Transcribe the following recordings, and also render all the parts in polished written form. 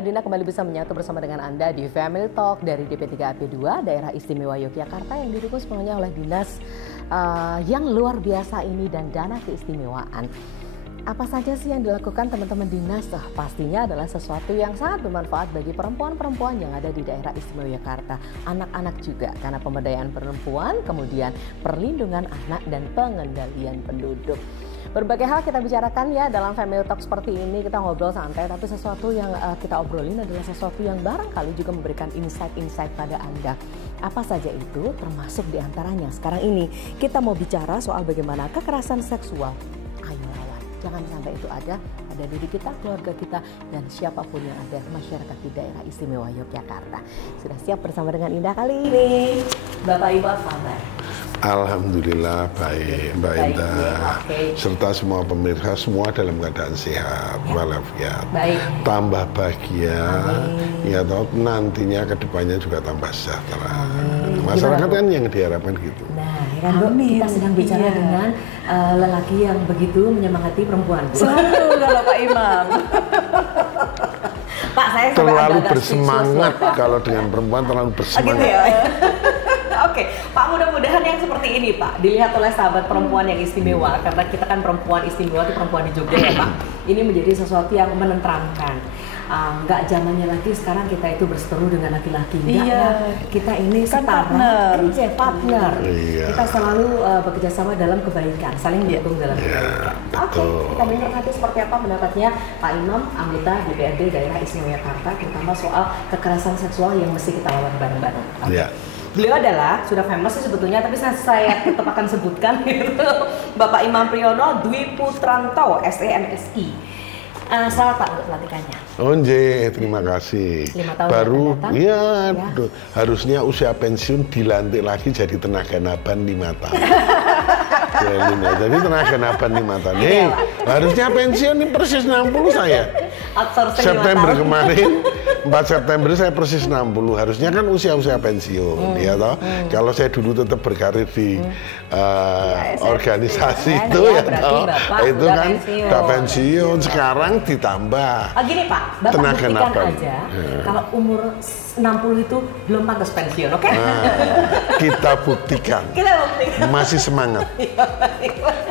Dina kembali bisa menyatu bersama dengan Anda di Family Talk dari DP3AP2 Daerah Istimewa Yogyakarta yang didukung sepenuhnya oleh dinas yang luar biasa ini dan dana keistimewaan. Apa saja sih yang dilakukan teman-teman dinas? Pastinya adalah sesuatu yang sangat bermanfaat bagi perempuan-perempuan yang ada di daerah Istimewa Yogyakarta. Anak-anak juga karena pemberdayaan perempuan, kemudian perlindungan anak dan pengendalian penduduk. Berbagai hal kita bicarakan ya dalam Family Talk seperti ini, kita ngobrol santai, tapi sesuatu yang kita obrolin adalah sesuatu yang barangkali juga memberikan insight-insight pada Anda. Apa saja itu? Termasuk diantaranya sekarang ini kita mau bicara soal bagaimana kekerasan seksual. Ayo lawan, jangan sampai itu ada pada diri kita, keluarga kita, dan siapapun yang ada masyarakat di daerah Istimewa Yogyakarta. Sudah siap bersama dengan Indah kali ini, Bapak Ibu apa kabar? Alhamdulillah baik, Mbak Indah, serta semua pemirsa semua dalam keadaan sehat, walafiat, tambah bahagia, ya toh nantinya kedepannya juga tambah sejahtera. Masyarakat kan yang diharapkan gitu. Nah, ya kan kita sedang bicara dengan lelaki yang begitu menyemangati perempuan. Selalu kalau Pak Imam. Pak, saya terlalu bersemangat kalau dengan perempuan terlalu bersemangat. Gitu ya? Oke, Pak, mudah-mudahan yang seperti ini Pak dilihat oleh sahabat perempuan yang istimewa, karena kita kan perempuan istimewa itu perempuan di Jogja ya Pak. Ini menjadi sesuatu yang menenteramkan. Nggak zamannya lagi sekarang kita itu berseteru dengan laki-laki. Kita ini kan setara, partner. Iya. Kita selalu bekerjasama dalam kebaikan, saling mendukung dalam kebaikan. Oke, kita dengar nanti seperti apa pendapatnya Pak Imam, anggota DPRD Daerah Istimewa Yogyakarta, terutama soal kekerasan seksual yang mesti kita lawan bareng-bareng. Beliau adalah sudah famous sih sebetulnya, tapi saya tetap akan sebutkan gitu. Bapak Imam Priyono Dwi Putranto, SEMSI. Selamat Pak untuk pelantikannya. Terima kasih. 5 tahun baru ya. Harusnya usia pensiun dilantik lagi jadi tenaga naban 5 tahun. Jadi tenaga naban 5 tahun. Harusnya pensiun ini persis 60 saya. September kemarin 4 September saya persis 60. Harusnya kan usia-usia pensiun, ya toh. Kalau saya dulu tetap berkarir di organisasi itu ya toh. Itu kan udah pensiun. Sekarang ditambah. Gini Pak, Bapak tenaga buktikan naban aja kalau umur 60 itu belum pantas pensiun, oke? Kita buktikan. Masih semangat.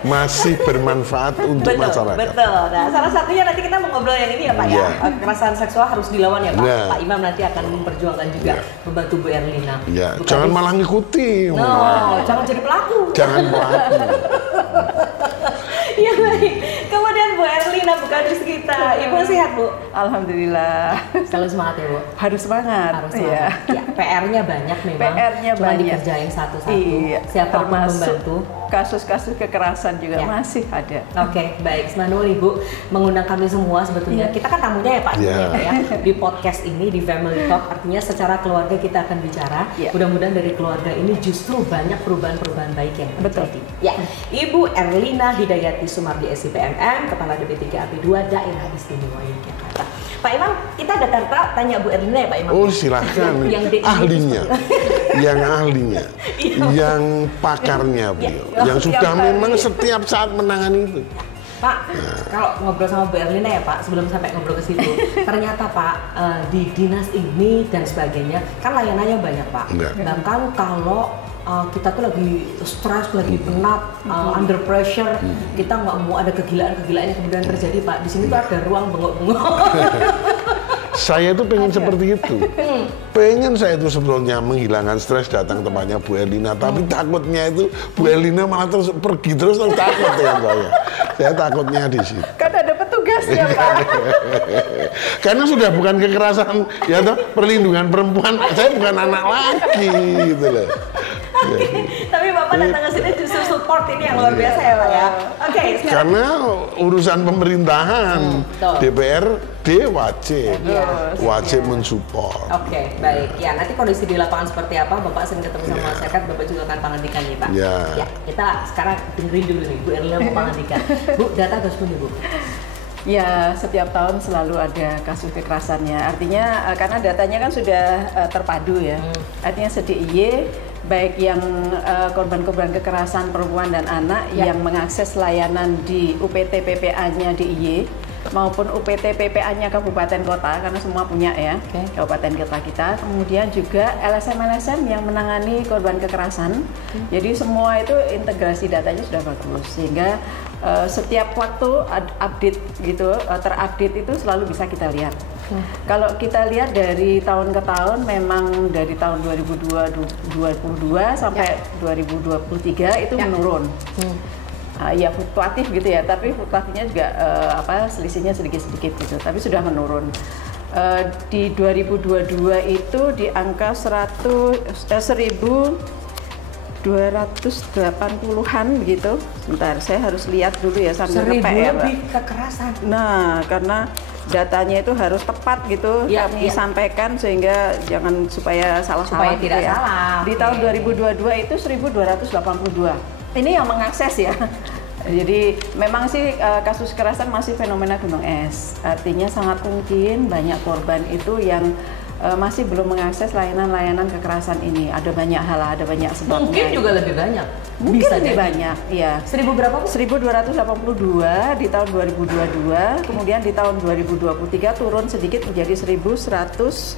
Masih bermanfaat untuk masyarakat. Betul. Nah, salah satunya nanti kita mau ngobrol yang ini ya Pak ya. Kekerasan seksual harus dilawan ya Pak. Pak Imam nanti akan memperjuangkan juga membantu Bu Erlina. Jangan malah ngikuti. Jangan jadi pelaku. Jangan pelaku. Ya baik. Kemudian Bu Erlina, bukan kita. Ibu sehat Bu? Alhamdulillah. Selalu semangat ya Bu? Harus semangat. Harus semangat. Ya, PR-nya banyak memang. Cuma dikerjain satu-satu. Siapa pun membantu. Kasus-kasus kekerasan juga masih ada. Oke, baik. Semangat Ibu mengundang kami semua sebetulnya. Kita kan tamunya ya Pak ya. Di podcast ini, di Family Talk, artinya secara keluarga kita akan bicara. Mudah-mudahan dari keluarga ini justru banyak perubahan-perubahan baik yang terjadi. Ya, Ibu Erlina Hidayati Sumardi SIPMM, Kepala DP3AP2 Daerah Istimewa Yogyakarta. Pak Imam, kita ada tanya Bu Erlina ya Pak Imam? Silahkan. Ahlinya. Yang ahlinya. Yang pakarnya beliau. Yang sudah memang setiap saat menangani itu. Pak, kalau ngobrol sama Bu Erlina ya Pak, sebelum sampai ngobrol ke situ, ternyata Pak di dinas ini dan sebagainya kan layanannya banyak Pak. Bahkan kalau kita tuh lagi stres, lagi penat, under pressure, kita nggak mau ada kegilaan-kegilaan yang kemudian terjadi Pak. Di sini tuh ada ruang bengok-bengok. Saya tuh pengen seperti itu. Pengen saya itu sebetulnya menghilangkan stres datang tempatnya Bu Erlina, tapi takutnya itu Bu Erlina malah terus pergi terus takut ya saya. Saya takutnya di situ. Kan ada petugas ya Pak. Karena sudah bukan kekerasan, ya toh, perlindungan perempuan. Saya bukan anak lagi gitu loh. Tapi Bapak datang ke sini justru support ini yang luar biasa ya Pak ya. Karena urusan pemerintahan, DPRD wajib mensupport. Baik. Ya, nanti kondisi di lapangan seperti apa, Bapak sering ketemu sama masyarakat, Bapak juga akan pangandikan nih Pak. Ya, kita sekarang dengerin dulu nih Bu Erlina mau pangandikan. Bu, data terus punya Bu. Ya, setiap tahun selalu ada kasus kekerasannya. Artinya karena datanya kan sudah terpadu ya. Artinya SDIY baik yang korban-korban kekerasan perempuan dan anak yang mengakses layanan di UPT PPA-nya DIY maupun UPT PPA-nya kabupaten kota karena semua punya ya, kabupaten kota kita. Kemudian juga LSM yang menangani korban kekerasan. Jadi semua itu integrasi datanya sudah bagus sehingga setiap waktu update gitu, terupdate itu selalu bisa kita lihat. Kalau kita lihat dari tahun ke tahun, memang dari tahun 2022 sampai 2023 itu menurun. Ya fluktuatif gitu ya, tapi fluktuatifnya juga selisihnya sedikit-sedikit gitu, tapi sudah menurun. Di 2022 itu di angka 1.280-an begitu. Sebentar, saya harus lihat dulu ya sambil nge-PR. 1.000 lebih kekerasan. Nah, karena datanya itu harus tepat gitu kami sampaikan sehingga jangan supaya salah-salah tidak gitu ya. Salah. Di tahun 2022 itu 1.282. Ini yang mengakses ya. Jadi memang sih kasus kekerasan masih fenomena gunung es. Artinya sangat mungkin banyak korban itu yang masih belum mengakses layanan-layanan kekerasan ini. Ada banyak hal, ada banyak sebabnya. Mungkin juga lebih banyak. Mungkin bisa lebih jadi banyak, ya. 1000 berapa? 1.282 di tahun 2022, kemudian di tahun 2023 turun sedikit menjadi 1187.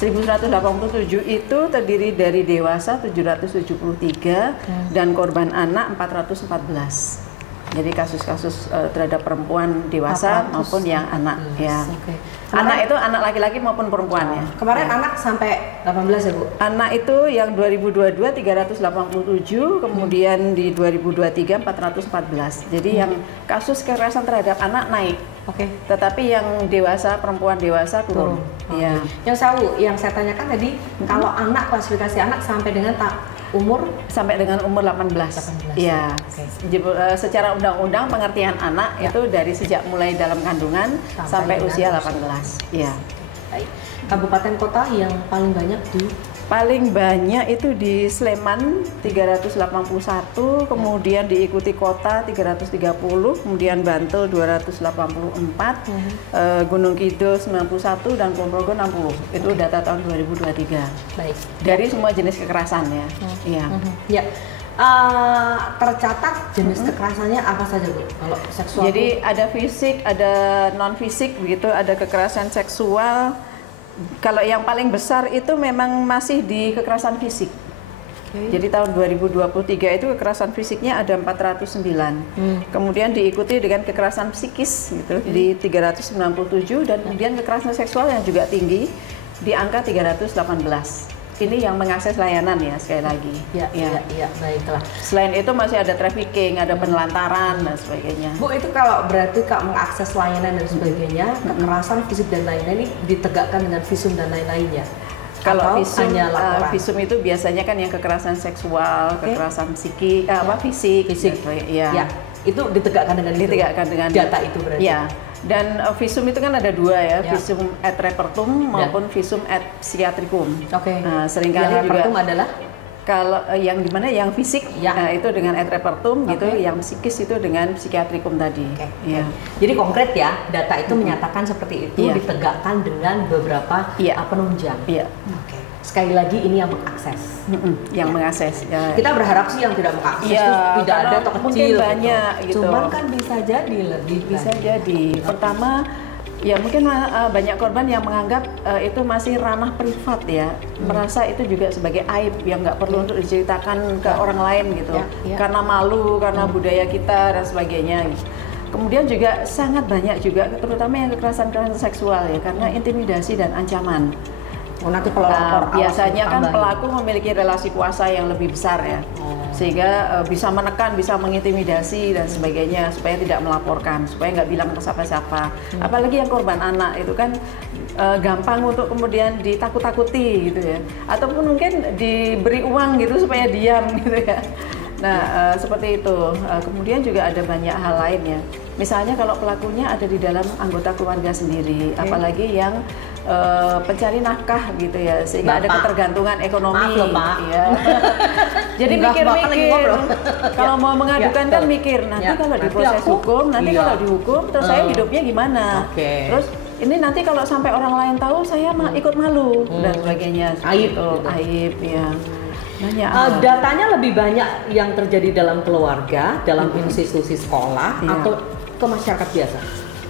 1187 itu terdiri dari dewasa 773 dan korban anak 414. Jadi kasus-kasus terhadap perempuan dewasa maupun yang anak ya. Anak itu anak laki-laki maupun perempuan ya. Kemarin anak sampai 18 ya Bu? Anak itu yang 2022 387, kemudian di 2023 414. Jadi yang kasus kekerasan terhadap anak naik. Tetapi yang dewasa, perempuan dewasa turun. Ya. Yang saya tanyakan tadi, kalau anak, klasifikasi anak sampai dengan umur? Sampai dengan umur 18. Ya. Secara undang-undang pengertian anak itu dari sejak mulai dalam kandungan sampai usia 18. Ya. Baik. Kabupaten kota yang paling banyak di? Paling banyak itu di Sleman 381, kemudian diikuti kota 330, kemudian Bantul 284, Gunung Kidul 91 dan Kulon Progo 60. Itu data tahun 2023. Baik. Dari semua jenis kekerasan ya. Iya. Ya. Tercatat jenis kekerasannya apa saja Bu? Kalau seksual. Jadi ada fisik, ada non fisik begitu, ada kekerasan seksual. Kalau yang paling besar itu memang masih di kekerasan fisik. Jadi tahun 2023 itu kekerasan fisiknya ada 409. Kemudian diikuti dengan kekerasan psikis gitu di 397 dan kemudian kekerasan seksual yang juga tinggi di angka 318. Ini yang mengakses layanan ya sekali lagi. Ya, baiklah. Selain itu masih ada trafficking, ada penelantaran dan sebagainya. Bu, itu kalau berarti Kak mengakses layanan dan sebagainya, kekerasan fisik dan lain-lain ini ditegakkan dengan visum dan lain-lainnya. Kalau visum itu biasanya kan yang kekerasan seksual, kekerasan fisik. Ya. Itu ditegakkan dengan data itu berarti. Ya. Dan visum itu kan ada dua ya, visum et repertum maupun visum et psychiatricum. Nah, seringkali juga adalah kalau yang dimana yang fisik itu dengan et repertum gitu, yang psikis itu dengan psikiatrikum tadi. Ya. Jadi konkret ya, data itu menyatakan seperti itu ditegakkan dengan beberapa penunjang. Sekali lagi ini yang mengakses. Mengakses. Ya. Kita berharap sih yang tidak mengakses itu tidak ada atau kecil. Mungkin banyak gitu. Cuman kan bisa jadi lebih. Bisa jadi. Pertama, ya mungkin banyak korban yang menganggap itu masih ranah privat ya, merasa itu juga sebagai aib yang nggak perlu untuk diceritakan ke orang lain gitu, karena malu, karena budaya kita dan sebagainya. Kemudian juga sangat banyak juga, terutama yang kekerasan seksual ya, karena intimidasi dan ancaman. Nanti kalau biasanya kan pelaku memiliki relasi kuasa yang lebih besar ya, sehingga bisa menekan, bisa mengintimidasi dan sebagainya supaya tidak melaporkan, supaya nggak bilang ke siapa-siapa. Apalagi yang korban anak itu kan gampang untuk kemudian ditakut-takuti gitu ya, ataupun mungkin diberi uang gitu supaya diam gitu ya. Nah, seperti itu. Kemudian juga ada banyak hal lainnya. Misalnya kalau pelakunya ada di dalam anggota keluarga sendiri, apalagi yang pencari nafkah gitu ya, sehingga ada ketergantungan ekonomi. Maaf loh, Pak. Ya. Jadi mikir-mikir. Kalau mau mengadukan kan mikir, nanti kalau diproses hukum, nanti kalau dihukum, terus saya hidupnya gimana? Terus ini nanti kalau sampai orang lain tahu, saya ikut malu dan sebagainya. Aib, aib ya. Datanya lebih banyak yang terjadi dalam keluarga, dalam institusi sekolah, atau ke masyarakat biasa?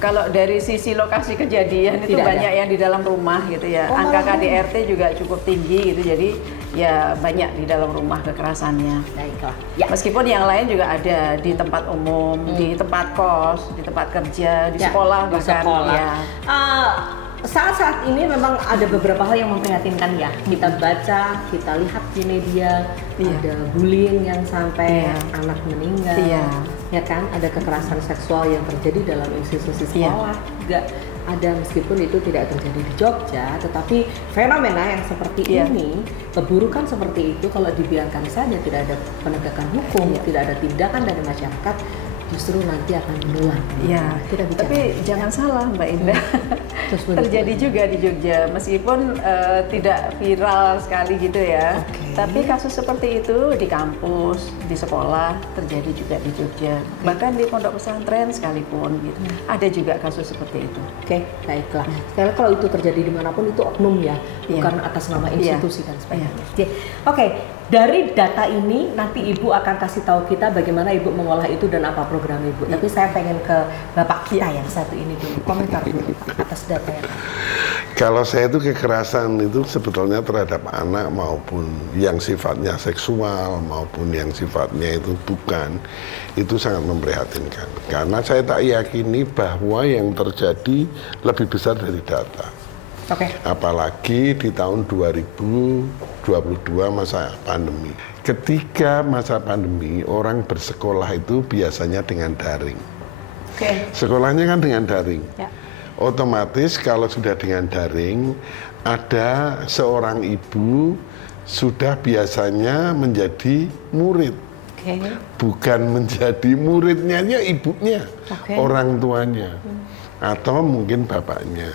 Kalau dari sisi lokasi kejadian itu banyak yang di dalam rumah gitu ya. Angka KDRT juga cukup tinggi gitu, jadi ya banyak di dalam rumah kekerasannya. Baiklah. Meskipun yang lain juga ada di tempat umum, di tempat kos, di tempat kerja, di sekolah bahkan. Ya. Saat-saat ini memang ada beberapa hal yang memprihatinkan ya. Kita baca, kita lihat di media, ada bullying yang sampai anak meninggal, ya kan? Ada kekerasan seksual yang terjadi dalam institusi sekolah juga ada, meskipun itu tidak terjadi di Jogja, tetapi fenomena yang seperti ini, keburukan seperti itu kalau dibiarkan saja, tidak ada penegakan hukum, tidak ada tindakan dari masyarakat, justru nanti akan menular. Tapi jangan salah Mbak Indah, terjadi juga di Jogja, meskipun tidak viral sekali gitu ya. Tapi kasus seperti itu di kampus, di sekolah terjadi juga di Jogja. Bahkan di pondok pesantren sekalipun gitu. Ada juga kasus seperti itu. Baiklah. Sekali kalau itu terjadi dimanapun itu oknum ya, bukan atas nama institusi dan sebagainya. Dari data ini nanti Ibu akan kasih tahu kita bagaimana Ibu mengolah itu dan apa program Ibu. Tapi saya pengen ke Bapak kita yang satu ini dulu, komentar dulu atas data yang Kalau saya itu kekerasan itu sebetulnya terhadap anak maupun yang sifatnya seksual maupun yang sifatnya itu bukan, itu sangat memprihatinkan. Karena saya tak yakini bahwa yang terjadi lebih besar dari data. Apalagi di tahun 2022 masa pandemi. Ketika masa pandemi, orang bersekolah itu biasanya dengan daring. Sekolahnya kan dengan daring. Otomatis kalau sudah dengan daring, ada seorang ibu sudah biasanya menjadi murid. Bukan menjadi muridnya, ya ibunya, orang tuanya, atau mungkin bapaknya.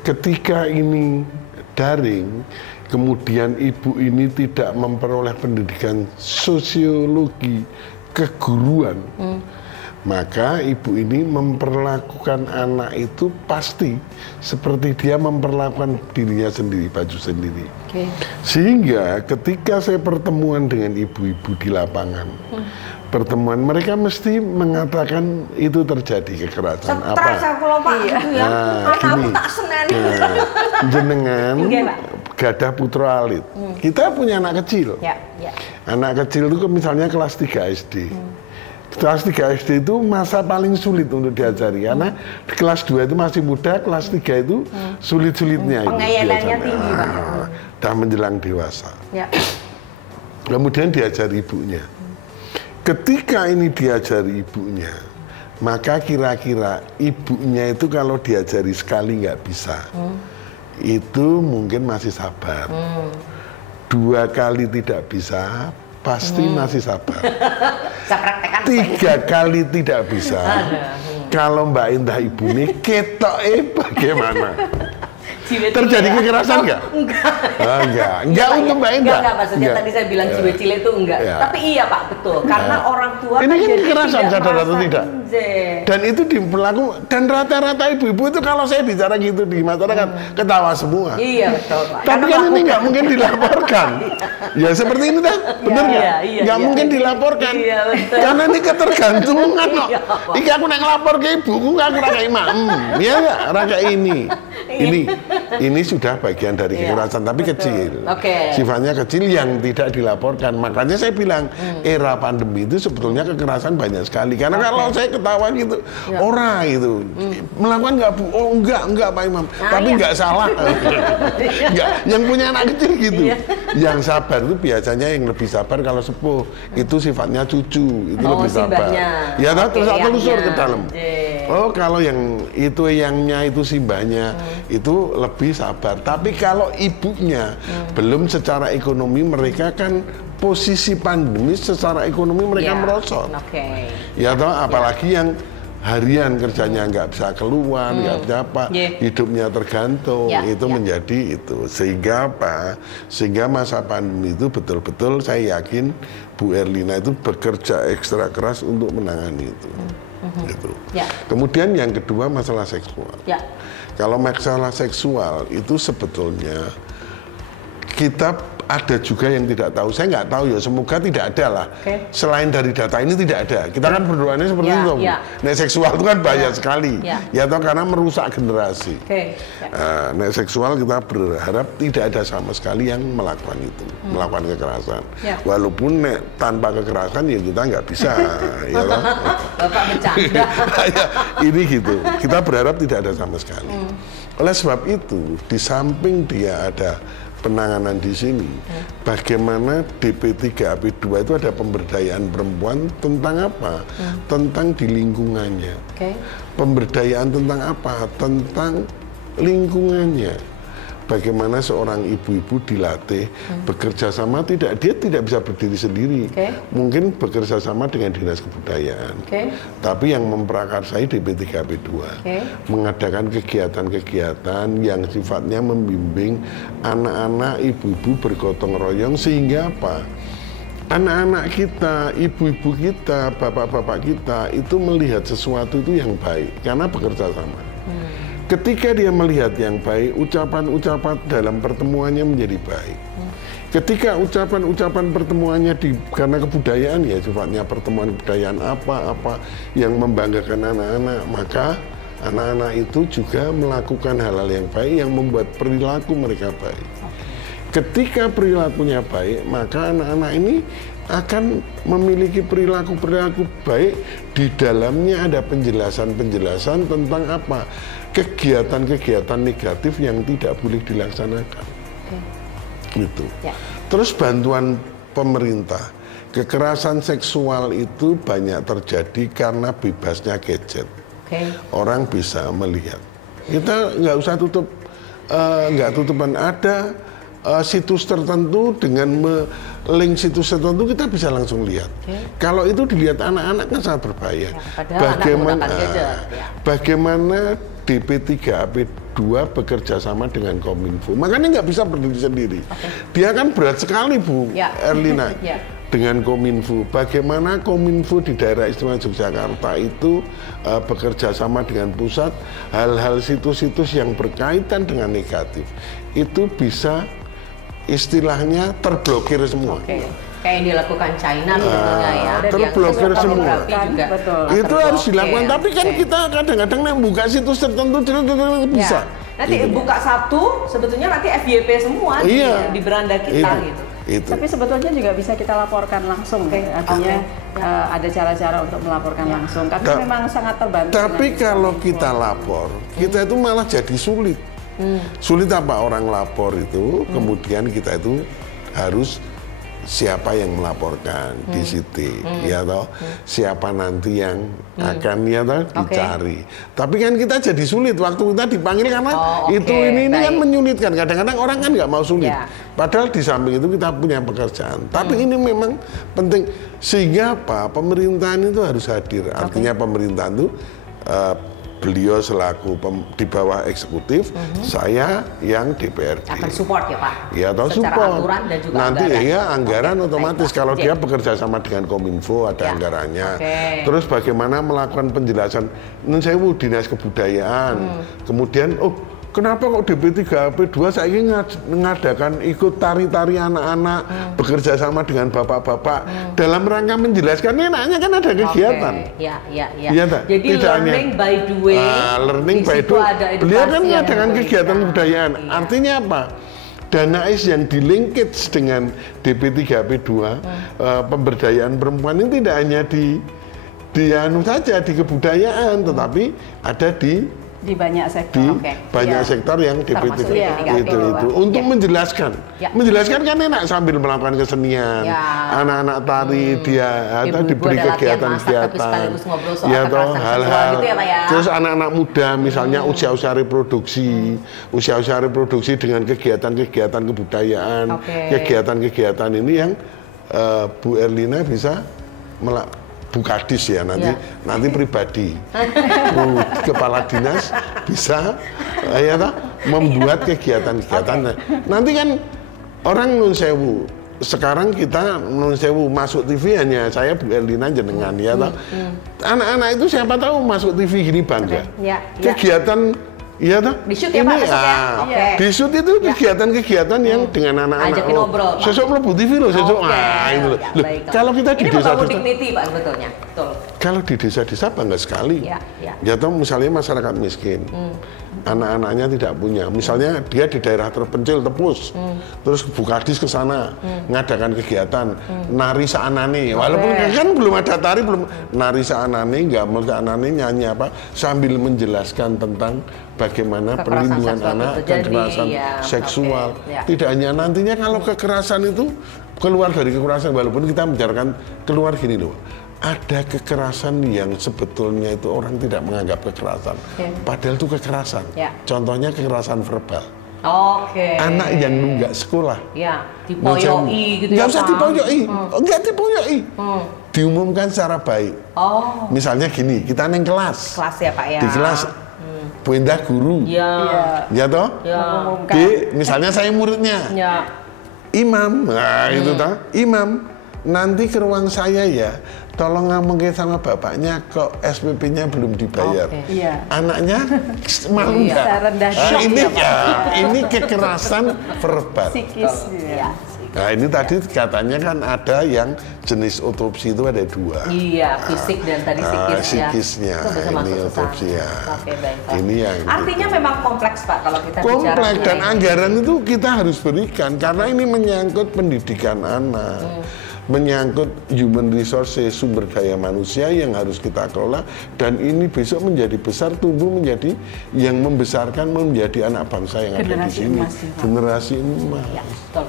Ketika ini daring, kemudian ibu ini tidak memperoleh pendidikan sosiologi keguruan, maka ibu ini memperlakukan anak itu pasti seperti dia memperlakukan dirinya sendiri, baju sendiri. Sehingga ketika saya pertemuan dengan ibu-ibu di lapangan, pertemuan mereka mesti mengatakan itu terjadi kekerasan. Gini, jenengan gadah putra alit. Kita punya anak kecil. Anak kecil itu misalnya kelas 3 SD. Kelas 3 SD itu masa paling sulit untuk diajari, karena di kelas 2 itu masih muda, kelas 3 itu sulit-sulitnya. Pengayalannya tinggi, Pak. Dah menjelang dewasa. Kemudian diajari ibunya. Ketika ini diajari ibunya, maka kira-kira ibunya itu kalau diajari sekali nggak bisa, itu mungkin masih sabar. 2 kali tidak bisa, pasti masih sabar. 3 kali tidak bisa, kalau Mbak Indah ibu ini ketok bagaimana? Terjadi kekerasan nggak? Enggak untuk Mbak Indah. Enggak, maksudnya tadi saya bilang jiwa cile itu enggak. Tapi iya Pak, betul. Karena orang tua ini kan kan kekerasan, sadar atau Iya. tidak? Dan itu diberlakukan, dan rata-rata ibu-ibu itu kalau saya bicara gitu di masyarakat ketawa semua. Iya betul Pak. Tapi kan ini nggak mungkin dilaporkan. Ya seperti ini dah, bener nggak? Nggak mungkin dilaporkan. Karena ini ketergantungan kok. Iki aku nak ngelapor ke ibuku, aku rakyat imam. Ya nggak, rakyat ini. Ini sudah bagian dari kekerasan, tapi kecil. Sifatnya kecil yang tidak dilaporkan. Makanya saya bilang era pandemi itu sebetulnya kekerasan banyak sekali. Karena kalau saya ketawa gitu, orang itu melakukan nggak bu? Oh enggak Pak Imam. Tapi nggak salah. Enggak. Yang punya anak kecil gitu. Yang sabar itu biasanya yang lebih sabar kalau sepuh. Itu sifatnya cucu, itu lebih sabar. Ya terus telusur ke dalam. Oh kalau yang itu yangnya itu simbahnya itu lebih sabar. Tapi kalau ibunya belum secara ekonomi, mereka kan posisi pandemi secara ekonomi mereka merosot. Ya toh apalagi yang harian kerjanya nggak bisa keluar, nggak bisa apa, hidupnya tergantung, itu menjadi itu. Sehingga apa? Sehingga masa pandemi itu betul-betul saya yakin Bu Erlina itu bekerja ekstra keras untuk menangani itu. Gitu. Kemudian yang kedua masalah seksual. Kalau masalah seksual itu sebetulnya kita ada juga yang tidak tahu. Saya nggak tahu ya, semoga tidak ada lah. Selain dari data ini tidak ada. Kita kan berdoanya seperti itu. Nek seksual itu kan bahaya sekali. Ya toh, karena merusak generasi. Nek seksual kita berharap tidak ada sama sekali yang melakukan itu, melakukan kekerasan. Walaupun nek tanpa kekerasan ya kita nggak bisa. Ya toh. Bapak bercanda. Ini gitu. Kita berharap tidak ada sama sekali. Oleh sebab itu, di samping dia ada penanganan di sini, bagaimana DP3AP2 itu ada pemberdayaan perempuan tentang apa? Tentang di lingkungannya. Pemberdayaan tentang apa? Tentang lingkungannya. Bagaimana seorang ibu-ibu dilatih bekerja sama, dia tidak bisa berdiri sendiri. Mungkin bekerja sama dengan dinas kebudayaan. Tapi yang memprakarsai DP3AP2 mengadakan kegiatan-kegiatan yang sifatnya membimbing anak-anak ibu-ibu bergotong royong, sehingga apa? Anak-anak kita, ibu-ibu kita, bapak-bapak kita itu melihat sesuatu itu yang baik karena bekerja sama. Ketika dia melihat yang baik, ucapan-ucapan dalam pertemuannya menjadi baik. Ketika ucapan-ucapan pertemuannya karena kebudayaan ya sifatnya pertemuan kebudayaan apa-apa yang membanggakan anak-anak, maka anak-anak itu juga melakukan hal-hal yang baik yang membuat perilaku mereka baik. Ketika perilakunya baik, maka anak-anak ini akan memiliki perilaku-perilaku baik. Di dalamnya ada penjelasan-penjelasan tentang apa? Kegiatan-kegiatan negatif yang tidak boleh dilaksanakan. Gitu. Terus bantuan pemerintah. Kekerasan seksual itu banyak terjadi karena bebasnya gadget. Orang bisa melihat. Kita nggak usah tutup, nggak tutupan. Ada situs tertentu dengan link situs tertentu kita bisa langsung lihat. Kalau itu dilihat anak-anak kan sangat berbahaya. Bagaimana DP3AP2 bekerja sama dengan Kominfo. Makanya nggak bisa berdiri sendiri. Dia kan berat sekali Bu Erlina dengan Kominfo. Bagaimana Kominfo di daerah istimewa Yogyakarta itu bekerja sama dengan pusat, hal-hal situs-situs yang berkaitan dengan negatif itu bisa istilahnya terblokir semua. Kayak yang dilakukan China sebetulnya ya. Terblokir semua. Itu harus dilakukan. Tapi kan Oke. kita kadang-kadang buka situs tertentu bisa. Nanti buka satu, sebetulnya nanti FYP semua di beranda kita gitu. Tapi sebetulnya juga bisa kita laporkan langsung. Artinya ada cara-cara untuk melaporkan langsung. Karena memang sangat terbantu. Tapi kalau kita lapor, kita itu malah jadi sulit. Sulit apa orang lapor itu, kemudian kita itu harus siapa yang melaporkan di situ, ya toh, siapa nanti yang akan ya toh dicari. Tapi kan kita jadi sulit waktu kita dipanggil karena ini kan menyulitkan. Kadang-kadang orang kan nggak mau sulit. Padahal di samping itu kita punya pekerjaan. Tapi ini memang penting sehingga apa? Pemerintahan itu harus hadir. Artinya pemerintahan itu beliau selaku di bawah eksekutif, saya yang DPRD. Akan support ya Pak? Ya, tahu secara support. Aturan dan juga nanti anggaran. Anggaran otomatis kalau dia bekerja sama dengan Kominfo ada anggarannya. Terus bagaimana melakukan penjelasan, saya dinas kebudayaan, kemudian kenapa kok DP3AP2 saya ingin mengadakan ikut tari-tari anak-anak bekerja sama dengan bapak-bapak dalam rangka menjelaskan enaknya kan ada kegiatan. Jadi learning by doing. Learning by doing. Beliau kan mengadakan kegiatan kebudayaan. Artinya apa? Dana AIS yang di-linkage dengan DP3AP2 pemberdayaan perempuan ini tidak hanya di saja di kebudayaan, tetapi ada di banyak sektor, banyak sektor yang DP3 itu untuk menjelaskan. Menjelaskan kan enak sambil melakukan kesenian, anak-anak tari dia atau diberi kegiatan-kegiatan, hal-hal. Terus anak-anak muda misalnya usia-usia reproduksi dengan kegiatan-kegiatan kebudayaan, kegiatan-kegiatan ini yang Bu Erlina bisa Bukadis ya nanti pribadi kepala dinas bisa membuat kegiatan-kegiatan. Nanti kan orang Nun Sewu sekarang kita Nun Sewu masuk TV hanya saya Bu Erlina jenengan anak-anak itu siapa tahu masuk TV gini bangga. Kegiatan Iya toh? Di shoot ya Pak besok ya? Oke. Di shoot itu kegiatan-kegiatan yang dengan anak-anak. Ajakin ngobrol, Pak. Sesuk mlebu TV loh, sesuk. Oke, Itu loh. ya, Loh, baik. kalau kita di ini desa-desa, membangun dignity Pak sebetulnya, betul. kalau di desa-desa bangga sekali. Ya toh misalnya masyarakat miskin, anak-anaknya tidak punya. Misalnya dia di daerah terpencil Tepus, terus Bukadis ke sana ngadakan kegiatan nari saanane. Walaupun kan belum ada tari, belum nari saanane, gamel saanane, nyanyi apa sambil menjelaskan tentang bagaimana perlindungan anak dan kekerasan seksual. Tidak hanya nantinya kalau kekerasan itu keluar dari kekerasan, walaupun kita bicarakan keluar gini loh. Ada kekerasan yang sebetulnya itu orang tidak menganggap kekerasan, padahal itu kekerasan. Contohnya kekerasan verbal. Anak yang nunggak sekolah, dipoyoi gitu ya? Nggak usah dipoyoi, nggak dipoyoi. Diumumkan secara baik. Misalnya gini, kita neng kelas. Kelas ya Pak ya. Di kelas, perintah guru. Ya toh? Di, misalnya saya muridnya. Imam, nah itu toh, Imam. Nanti ke ruang saya ya, tolong ngomongin sama bapaknya kok SPP-nya belum dibayar. Anaknya malu nggak? Ini kekerasan verbal. Psikis. Nah ini tadi katanya kan ada yang jenis otopsi itu ada 2. Iya, fisik dan tadi psikisnya. Ini otopsi ya. Ini yang artinya memang kompleks Pak kalau kita kompleks dan anggaran itu kita harus berikan karena ini menyangkut pendidikan anak. Menyangkut human resources, sumber daya manusia yang harus kita kelola, dan ini besok menjadi besar, tumbuh menjadi yang membesarkan menjadi anak bangsa yang ada di sini. Generasi emas. Ya, betul.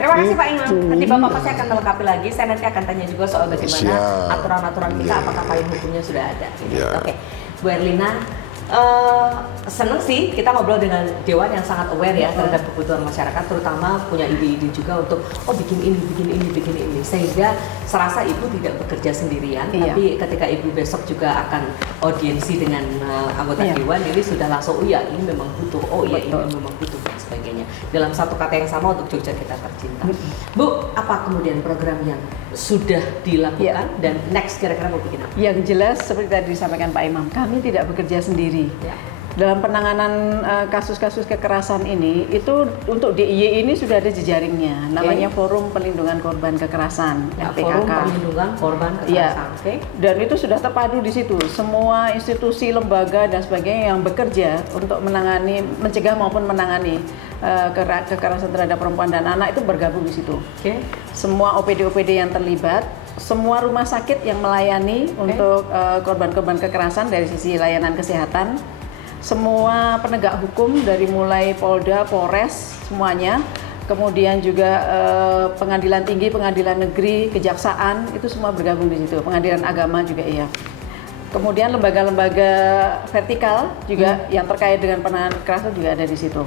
Terima kasih Pak Imam. Nanti Bapak pasti akan melengkapi lagi. Saya nanti akan tanya juga soal bagaimana aturan-aturan kita, apakah payung hukumnya sudah ada. Oke, Bu Erlina. Seneng sih kita ngobrol dengan Dewan yang sangat aware ya terhadap kebutuhan masyarakat, terutama punya ide-ide juga untuk bikin ini, sehingga serasa ibu tidak bekerja sendirian, tapi ketika ibu besok juga akan audiensi dengan anggota Dewan, ini sudah langsung ini memang butuh, ini memang butuh dan sebagainya. Dalam satu kata yang sama untuk Jogja kita tercinta. Bu, apa kemudian program yang sudah dilakukan dan next kira-kira mau bikin apa? Yang jelas seperti tadi disampaikan Pak Imam, kami tidak bekerja sendiri. Dalam penanganan kasus-kasus kekerasan ini, itu untuk DIY ini sudah ada jejaringnya, namanya Forum Pelindungan Korban Kekerasan, FPKK. Forum Pelindungan Korban Kekerasan. Dan itu sudah terpadu di situ. Semua institusi, lembaga dan sebagainya yang bekerja untuk menangani, mencegah maupun menangani kekerasan terhadap perempuan dan anak itu bergabung di situ. Semua OPD-OPD yang terlibat, semua rumah sakit yang melayani untuk korban-korban kekerasan dari sisi layanan kesehatan, semua penegak hukum dari mulai Polda, Polres, semuanya, kemudian juga pengadilan tinggi, pengadilan negeri, kejaksaan, itu semua bergabung di situ, pengadilan agama juga iya. Kemudian lembaga-lembaga vertikal juga yang terkait dengan penanganan kekerasan juga ada di situ.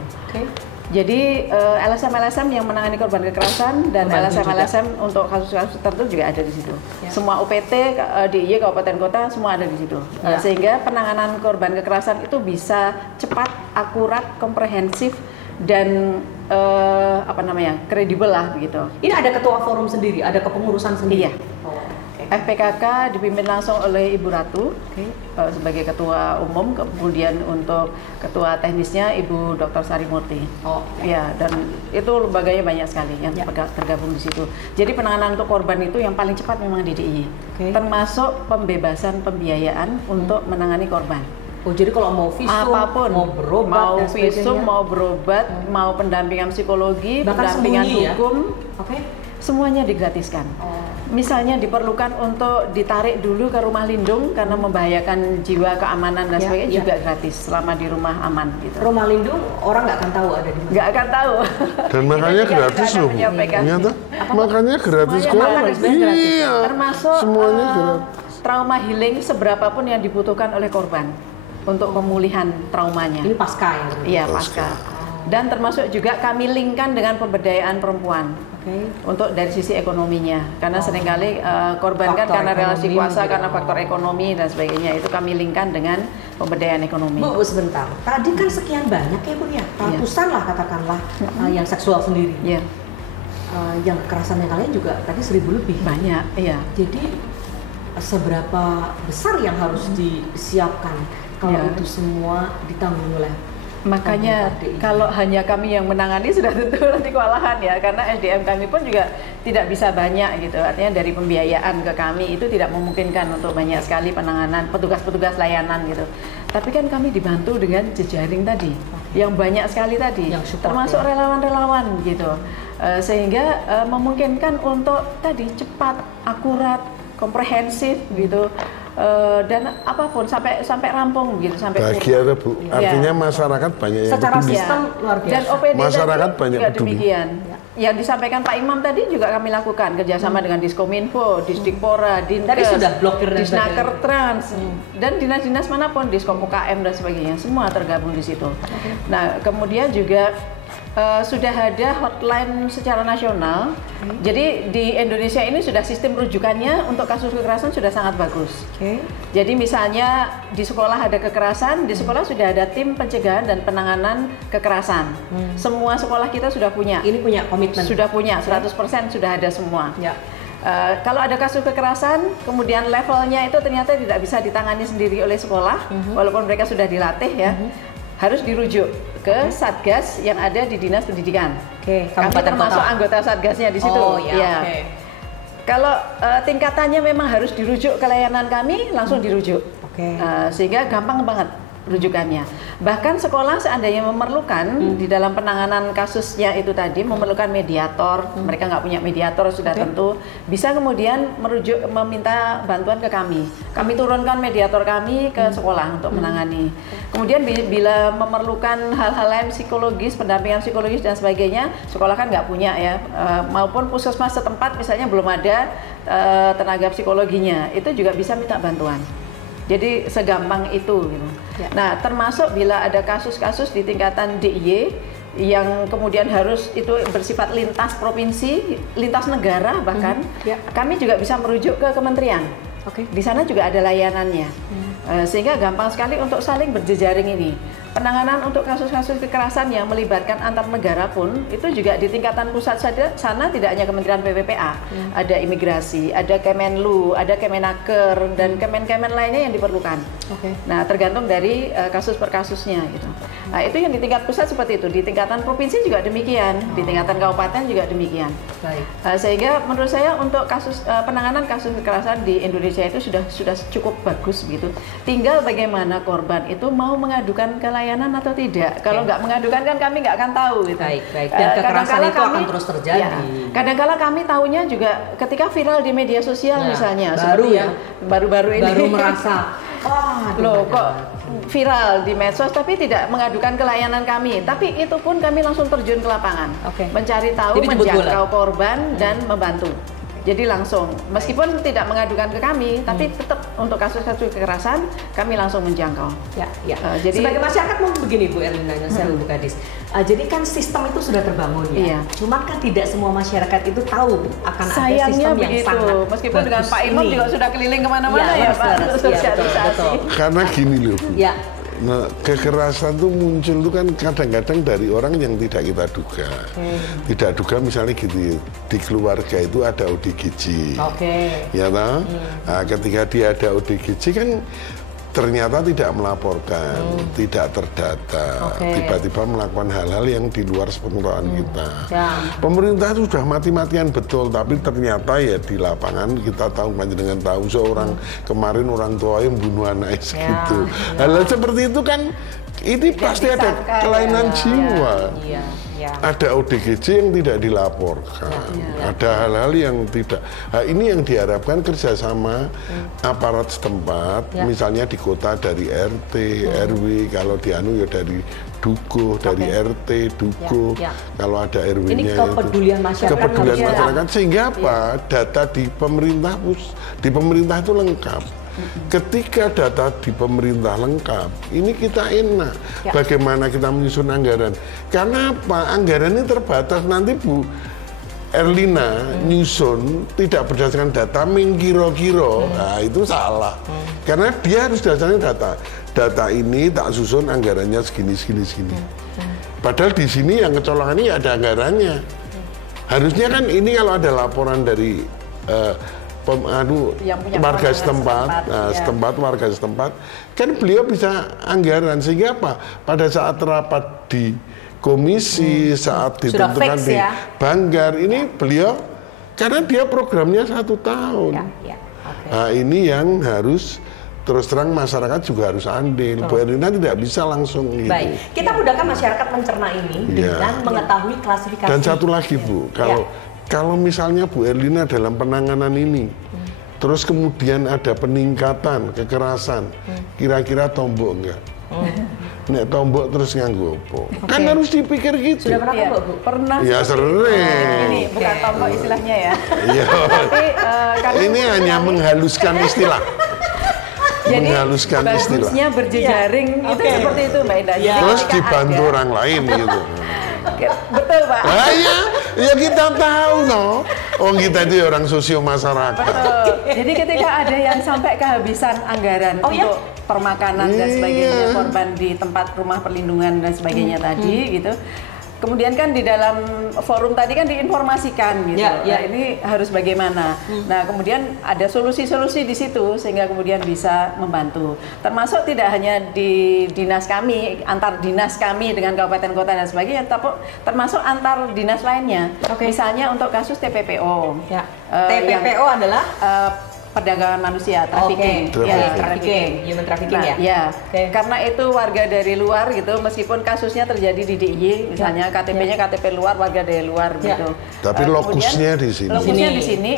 Jadi LSM-LSM yang menangani korban kekerasan dan LSM-LSM untuk kasus-kasus tertentu juga ada di situ. Semua UPT, DIY, kabupaten kota semua ada di situ. Sehingga penanganan korban kekerasan itu bisa cepat, akurat, komprehensif dan kredibel lah begitu. Ini ada ketua forum sendiri, ada kepengurusan sendiri. FPKK dipimpin langsung oleh Ibu Ratu sebagai ketua umum, kemudian untuk ketua teknisnya Ibu Dr. Sari Murti. Dan itu lembaganya banyak sekali yang tergabung di situ. Jadi penanganan untuk korban itu yang paling cepat memang di DIY, termasuk pembebasan pembiayaan untuk menangani korban. Jadi kalau mau visum, apapun, mau berobat, mau visum, mau berobat, mau pendampingan psikologi, pendampingan hukum, semuanya digratiskan. Misalnya diperlukan untuk ditarik dulu ke rumah lindung karena membahayakan jiwa, keamanan dan sebagainya juga gratis selama di rumah aman gitu. Rumah lindung orang nggak akan tahu ada di mana. Nggak akan tahu. Dan makanya gratis loh. Makanya gratis kok. Iya. Termasuk semuanya trauma healing seberapapun yang dibutuhkan oleh korban untuk pemulihan traumanya. Ini pasca ya? Iya, pasca. Dan termasuk juga kami linkkan dengan pemberdayaan perempuan. Untuk dari sisi ekonominya, karena seringkali korban kan karena relasi kuasa, karena faktor ekonomi dan sebagainya, itu kami linkkan dengan pemberdayaan ekonomi. Bu, sebentar, tadi kan sekian banyak ya Bu ya, ratusan lah katakanlah yang seksual sendiri. Yang kekerasan yang lain juga tadi 1000 lebih. Banyak, Jadi seberapa besar yang harus disiapkan kalau itu semua ditanggung oleh Makanya kalau hanya kami yang menangani sudah tentu nanti kewalahan ya, karena SDM kami pun juga tidak bisa banyak gitu. Artinya dari pembiayaan ke kami itu tidak memungkinkan untuk banyak sekali penanganan petugas-petugas layanan gitu. Tapi kan kami dibantu dengan jejaring tadi, yang banyak sekali tadi, termasuk relawan-relawan gitu. Sehingga memungkinkan untuk tadi cepat, akurat, komprehensif gitu. Dan apapun sampai rampung gitu, sampai bahagia ada Bu. Artinya masyarakat banyak yang secara peduli. sistem luar biasa. Dan OPD masyarakat tadi banyak juga peduli. demikian. Yang disampaikan Pak Imam tadi juga kami lakukan kerjasama dengan Diskominfo, Disdikpora, Dinkes, sudah blokir dan Disnaker Trans, dan dinas-dinas manapun, Diskom UKM dan sebagainya, semua tergabung di situ. Nah, kemudian juga sudah ada hotline secara nasional. Jadi di Indonesia ini sudah sistem rujukannya untuk kasus kekerasan sudah sangat bagus. Jadi misalnya di sekolah ada kekerasan, di sekolah sudah ada tim pencegahan dan penanganan kekerasan. Semua sekolah kita sudah punya. Ini punya komitmen. Sudah punya, 100% sudah ada semua. Ya. Kalau ada kasus kekerasan, kemudian levelnya itu ternyata tidak bisa ditangani sendiri oleh sekolah, walaupun mereka sudah dilatih ya. Harus dirujuk ke Satgas yang ada di Dinas Pendidikan. Kami termasuk anggota Satgasnya di situ. Kalau tingkatannya memang harus dirujuk ke layanan kami, langsung dirujuk. Sehingga gampang banget rujukannya. Bahkan sekolah seandainya memerlukan di dalam penanganan kasusnya itu tadi memerlukan mediator, mereka nggak punya mediator sudah tentu bisa kemudian meminta bantuan ke kami. Kami turunkan mediator kami ke sekolah untuk menangani. Kemudian bila memerlukan hal-hal lain psikologis, pendampingan psikologis dan sebagainya, sekolah kan nggak punya ya, maupun puskesmas setempat misalnya belum ada tenaga psikologinya, itu juga bisa minta bantuan. Jadi segampang itu gitu. Nah, termasuk bila ada kasus-kasus di tingkatan DIY yang kemudian harus itu bersifat lintas provinsi, lintas negara bahkan, kami juga bisa merujuk ke kementerian. Di sana juga ada layanannya. Sehingga gampang sekali untuk saling berjejaring ini. Penanganan untuk kasus-kasus kekerasan yang melibatkan antar negara pun itu juga di tingkatan pusat saja, sana tidak hanya Kementerian PPPA, ada imigrasi, ada Kemenlu, ada Kemenaker dan kemen-kemen lainnya yang diperlukan. Nah, tergantung dari kasus per kasusnya gitu. Nah, itu yang di tingkat pusat seperti itu, di tingkatan provinsi juga demikian, di tingkatan kabupaten juga demikian. Sehingga menurut saya untuk kasus penanganan kasus kekerasan di Indonesia itu sudah cukup bagus gitu. Tinggal bagaimana korban itu mau mengadukan ke layanan atau tidak. Kalau nggak mengadukan kan kami nggak akan tahu gitu. Dan kekerasan itu akan terus terjadi. Kadang-kala kami tahunya juga ketika viral di media sosial misalnya. Baru-baru ini. Baru merasa, loh kok viral di medsos tapi tidak mengadukan ke layanan kami. Tapi itu pun kami langsung terjun ke lapangan. Mencari tahu, menjangkau korban dan membantu. Jadi langsung, meskipun tidak mengadukan ke kami, tapi tetap untuk kasus-kasus kekerasan kami langsung menjangkau. Jadi sebagai masyarakat mau begini Bu Erlina Nyosel Bu Kadis. Jadi kan sistem itu sudah terbangun ya. Cuma kan tidak semua masyarakat itu tahu akan ada sistem yang sangat meskipun dengan Pak Imam juga sudah keliling kemana-mana ya Pak untuk sosialisasi. Karena gini loh Bu. Nah, kekerasan itu muncul itu kan kadang-kadang dari orang yang tidak kita duga. Tidak duga misalnya gitu, di keluarga itu ada ODGJ. Ya toh? Nah, ketika dia ada ODGJ kan ternyata tidak melaporkan, tidak terdata, tiba-tiba melakukan hal-hal yang di luar sepengetahuan kita. Pemerintah itu sudah mati-matian betul, tapi ternyata ya di lapangan kita tahu, panjenengan tahu seorang kemarin orang tua yang bunuh anak gitu. Hal-hal seperti itu kan ini pasti ada kelainan jiwa. Ada ODGJ yang tidak dilaporkan, ada hal-hal yang tidak. Nah, ini yang diharapkan kerjasama aparat setempat, misalnya di kota dari RT, RW, kalau di anu ya dari Dukuh, dari RT, Dukuh, kalau ada RW-nya. Ini kepedulian masyarakat. Kepedulian masyarakat sehingga apa? Data di pemerintah itu lengkap. Ketika data di pemerintah lengkap, ini kita enak. Bagaimana kita menyusun anggaran? Karena apa? Anggaran ini terbatas. Nanti Bu Erlina nyusun tidak berdasarkan data mengkiro-kiro, nah itu salah. Karena dia harus dasarnya data. Data ini tak susun anggarannya segini. Padahal di sini yang kecolongan ini ada anggarannya. Harusnya kan ini kalau ada laporan dari warga setempat, warga setempat, kan beliau bisa anggaran sehingga apa? Pada saat rapat di komisi, saat ditentukan di Banggar, ini beliau karena dia programnya 1 tahun. Nah, ini yang harus terus terang masyarakat juga harus andil. Bu Erlina tidak bisa langsung gitu. Baik, kita mudahkan masyarakat mencerna ini dengan mengetahui klasifikasi. Dan satu lagi Bu, kalau misalnya Bu Erlina dalam penanganan ini, terus kemudian ada peningkatan kekerasan, kira-kira tombok enggak? Nek tombok terus nganggo apa? Kan harus dipikir gitu. Sudah pernah tombok, Bu? Pernah. Ya sering. Ini bukan tombok istilahnya ya. Iya. Ini hanya menghaluskan istilah. Jadi bagusnya berjejaring itu seperti itu Mbak Indah. Terus dibantu orang lain gitu. Betul Pak. Ya kita tahu kita itu orang sosio masyarakat. Betul. Jadi ketika ada yang sampai kehabisan anggaran untuk permakanan dan sebagainya, korban di tempat rumah perlindungan dan sebagainya tadi gitu. Kemudian kan di dalam forum tadi kan diinformasikan gitu. Nah, ini harus bagaimana. Nah, kemudian ada solusi-solusi di situ sehingga kemudian bisa membantu. Termasuk tidak hanya di dinas kami, antar dinas kami dengan kabupaten kota dan sebagainya, tapi termasuk antar dinas lainnya. Misalnya untuk kasus TPPO. TPPO adalah perdagangan manusia, trafficking, human trafficking karena itu warga dari luar gitu, meskipun kasusnya terjadi di DIY, misalnya KTP-nya KTP luar, warga dari luar gitu. Tapi lokusnya di sini. Lokusnya di sini,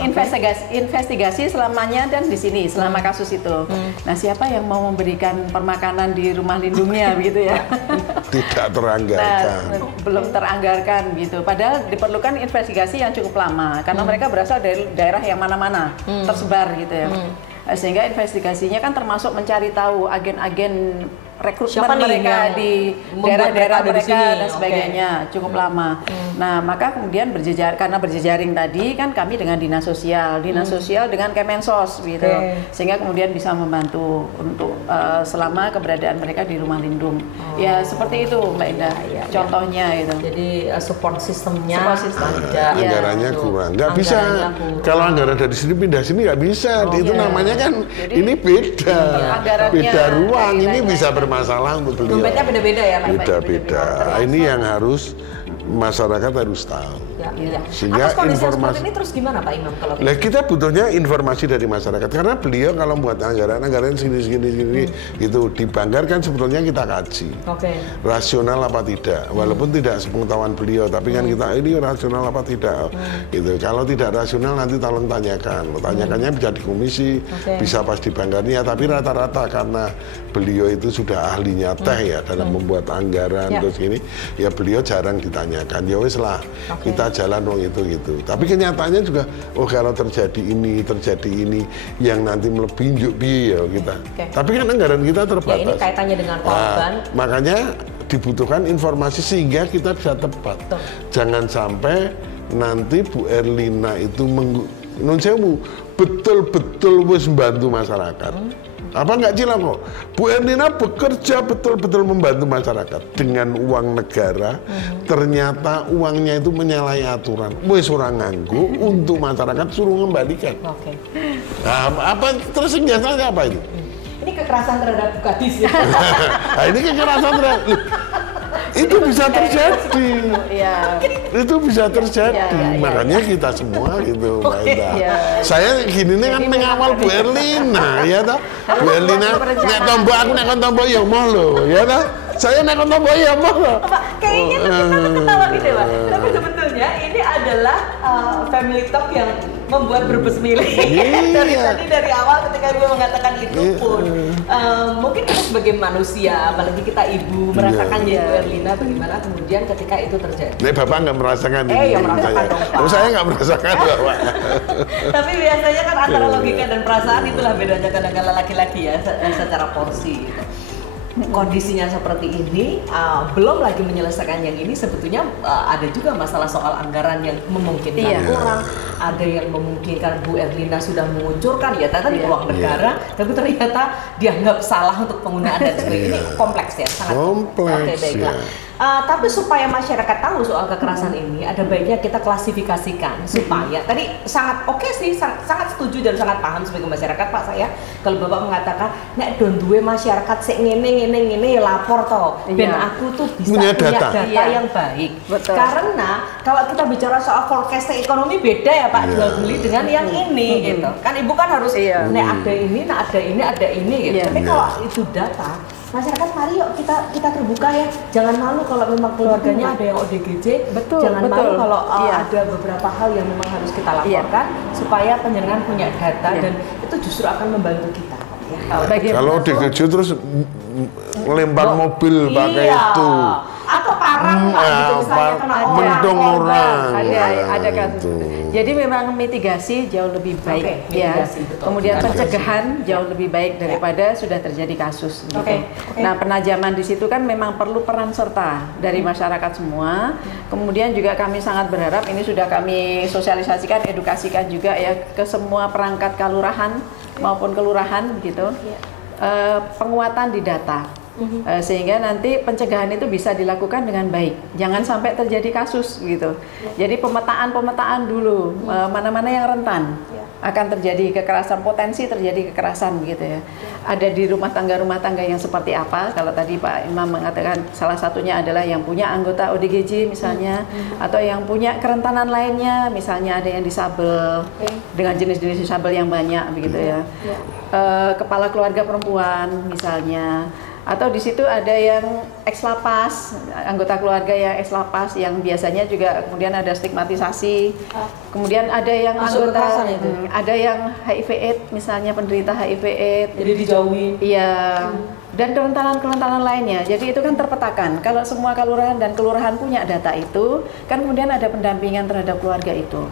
investigasi selamanya dan di sini selama kasus itu. Nah, siapa yang mau memberikan permakanan di rumah lindungnya begitu ya? Tidak teranggarkan. Belum teranggarkan gitu. Padahal diperlukan investigasi yang cukup lama karena mereka berasal dari daerah yang mana-mana, tersebar gitu ya. Sehingga investigasinya kan termasuk mencari tahu agen-agen rekrutmen mereka di daerah-daerah mereka dan sebagainya cukup lama. Nah, maka kemudian karena berjejaring tadi kan kami dengan dinas sosial dengan Kemensos gitu, sehingga kemudian bisa membantu untuk selama keberadaan mereka di rumah lindung. Ya seperti itu Mbak Indah. Contohnya itu. Jadi support sistemnya anggarannya kurang. Nggak bisa. Kalau anggaran dari sini pindah sini nggak bisa. Itu namanya kan ini beda. Beda ruang. Ini bisa bermasalah untuk beliau. Dompetnya beda-beda ya Pak? Beda-beda. Ini yang harus masyarakat harus tahu. Sehingga informasi ini terus gimana Pak Imam kalau kita butuhnya informasi dari masyarakat karena beliau kalau buat anggaran segini gitu di Banggar kan sebetulnya kita kaji rasional apa tidak, walaupun tidak sepengetahuan beliau, tapi kan kita ini rasional apa tidak gitu. Kalau tidak rasional nanti tolong tanyakannya bisa di komisi, bisa pas di Banggarnya, tapi rata-rata karena beliau itu sudah ahlinya teh ya dalam membuat anggaran terus ini ya beliau jarang ditanyakan. Ya wes lah kita jalan itu gitu. Tapi kenyataannya juga kalau terjadi ini yang nanti melebihi ya kita. Tapi kan anggaran kita terbatas. Ya ini kaitannya dengan korban. Makanya dibutuhkan informasi sehingga kita bisa tepat. Jangan sampai nanti Bu Erlina itu betul-betul wis membantu masyarakat. Apa nggak cilaka kok? Bu Erlina bekerja betul-betul membantu masyarakat dengan uang negara. Ternyata uangnya itu menyalahi aturan. Wes orang nganggo untuk masyarakat suruh mengembalikan. Nah, apa terus biasanya apa itu? Ini kekerasan terhadap gadis ya. Nah, ini kekerasan terhadap itu bisa terjadi. Itu bisa terjadi. Makanya kita semua gitu, Mbak Indah. Saya gini nih kan mengawal Bu Erlina, ya toh. Bu Erlina nek tombok aku nek tombok ya mau lho, ya toh. Saya nek tombok ya mau lho. Kayaknya kita ketawa gitu, Pak. Tapi sebetulnya ini adalah family talk yang membuat berbes milih. Dari awal ketika gue mengatakan itu pun mungkin kita sebagai manusia, apalagi kita ibu merasakan Bu Erlina bagaimana kemudian ketika itu terjadi. Nih Bapak nggak merasakan ya merasakan dong Pak. Saya nggak merasakan Bapak. Tapi biasanya kan antara logika dan perasaan itulah bedanya kadang-kadang laki-laki ya secara porsi gitu. Kondisinya seperti ini, belum lagi menyelesaikan yang ini, sebetulnya ada juga masalah soal anggaran yang memungkinkan kurang, ada yang memungkinkan Bu Erlina sudah mengucurkan ya tadi uang negara, tapi ternyata dianggap salah untuk penggunaan dan sebagainya. Ini kompleks ya, sangat kompleks. Oke, baiklah. Tapi supaya masyarakat tahu soal kekerasan ini, ada baiknya kita klasifikasikan supaya tadi sangat oke sih, sangat setuju dan sangat paham sebagai masyarakat Pak saya. Kalau Bapak mengatakan nek don duwe masyarakat sik ngene lapor toh, ben aku tuh bisa punya data yang baik. Betul. Karena kalau kita bicara soal forecast ekonomi beda ya Pak, jual beli dengan yang ini gitu. Kan Ibu kan harus nek ada ini, ada ini gitu. Tapi kalau itu data, masyarakat mari yuk kita terbuka ya. Jangan malu kalau memang keluarganya ada yang ODGJ. Jangan malu kalau ada beberapa hal yang memang harus kita laporkan supaya penjenengan punya data dan itu justru akan membantu kita. Kalau ODGJ terus lempar mobil pakai itu. Atau parang gitu misalnya kena mendung orang. Ada kasus. Jadi memang mitigasi jauh lebih baik Kemudian pencegahan jauh lebih baik daripada sudah terjadi kasus gitu. Nah, penajaman di situ kan memang perlu peran serta dari masyarakat semua. Kemudian juga kami sangat berharap ini sudah kami sosialisasikan, edukasikan juga ya ke semua perangkat kelurahan maupun kelurahan gitu. Penguatan di data. Sehingga nanti pencegahan itu bisa dilakukan dengan baik, jangan sampai terjadi kasus gitu. Jadi pemetaan dulu mana-mana yang rentan akan terjadi kekerasan, potensi terjadi kekerasan gitu ya. Ada di rumah tangga yang seperti apa? Kalau tadi Pak Imam mengatakan salah satunya adalah yang punya anggota ODGJ misalnya, atau yang punya kerentanan lainnya, misalnya ada yang disabel dengan jenis-jenis disabel yang banyak begitu ya. Kepala keluarga perempuan misalnya. Atau di situ ada yang ex-lapas, anggota keluarga yang ex-lapas yang biasanya juga kemudian ada stigmatisasi. Kemudian ada yang anggota ada yang HIV/AIDS misalnya, penderita HIV/AIDS. Jadi dijauhi. Iya. Dan kerentanan lainnya. Jadi itu kan terpetakan. Kalau semua kelurahan dan kelurahan punya data itu, kan kemudian ada pendampingan terhadap keluarga itu.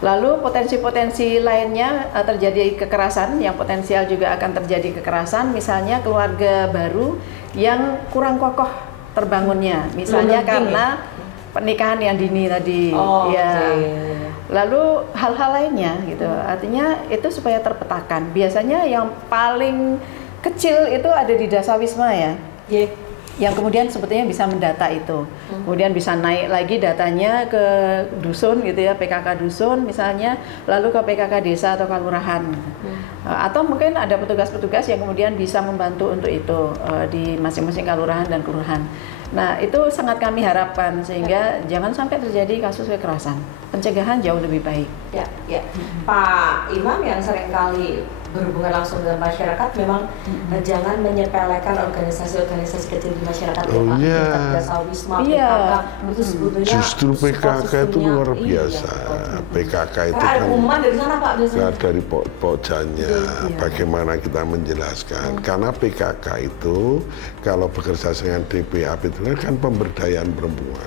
Lalu potensi-potensi lainnya terjadi kekerasan, yang potensial juga akan terjadi kekerasan, misalnya keluarga baru yang kurang kokoh terbangunnya, misalnya karena pernikahan yang dini tadi, Lalu hal-hal lainnya gitu, artinya itu supaya terpetakan. Biasanya yang paling kecil itu ada di Dasawisma ya. Yang kemudian sebetulnya bisa mendata itu, kemudian bisa naik lagi datanya ke dusun gitu ya, PKK dusun misalnya, lalu ke PKK desa atau kelurahan, atau mungkin ada petugas-petugas yang kemudian bisa membantu untuk itu di masing-masing kelurahan dan kelurahan. Nah itu sangat kami harapkan sehingga jangan sampai terjadi kasus kekerasan, pencegahan jauh lebih baik. Pak Imam yang seringkali berhubungan langsung dengan masyarakat, memang jangan menyepelekan organisasi-organisasi kecil di masyarakat. Dasawisma, PKK itu sebetulnya justru PKK itu luar biasa. PKK itu kan dari sana Pak biasanya. Dari pokjanya, bagaimana kita menjelaskan. Karena PKK itu kalau bekerja dengan DPAP itu kan pemberdayaan perempuan.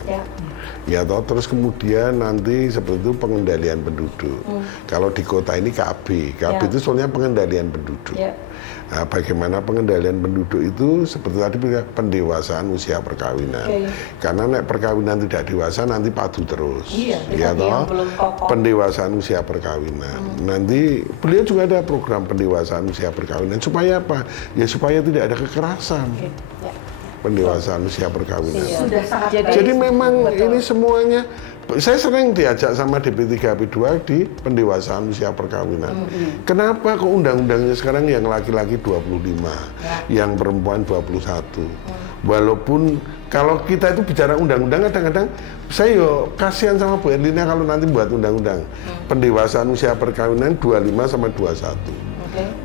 Ya toh, terus kemudian nanti seperti itu pengendalian penduduk. Kalau di kota ini KB itu soalnya pengendalian penduduk. Nah, bagaimana pengendalian penduduk itu seperti tadi pendewasaan usia perkawinan. Karena nek perkawinan tidak dewasa nanti padu terus. Ya toh, pendewasaan usia perkawinan. Nanti beliau juga ada program pendewasaan usia perkawinan supaya apa? Ya supaya tidak ada kekerasan. Pendewasaan usia perkawinan. Jadi memang ini semuanya, saya sering diajak sama DP3AP2 di pendewasaan usia perkawinan. Kenapa kok undang-undangnya sekarang yang laki-laki 25, yang perempuan 21. Walaupun kalau kita itu bicara undang-undang kadang-kadang saya kasihan sama Bu Erlina kalau nanti buat undang-undang pendewasaan usia perkawinan 25 sama 21.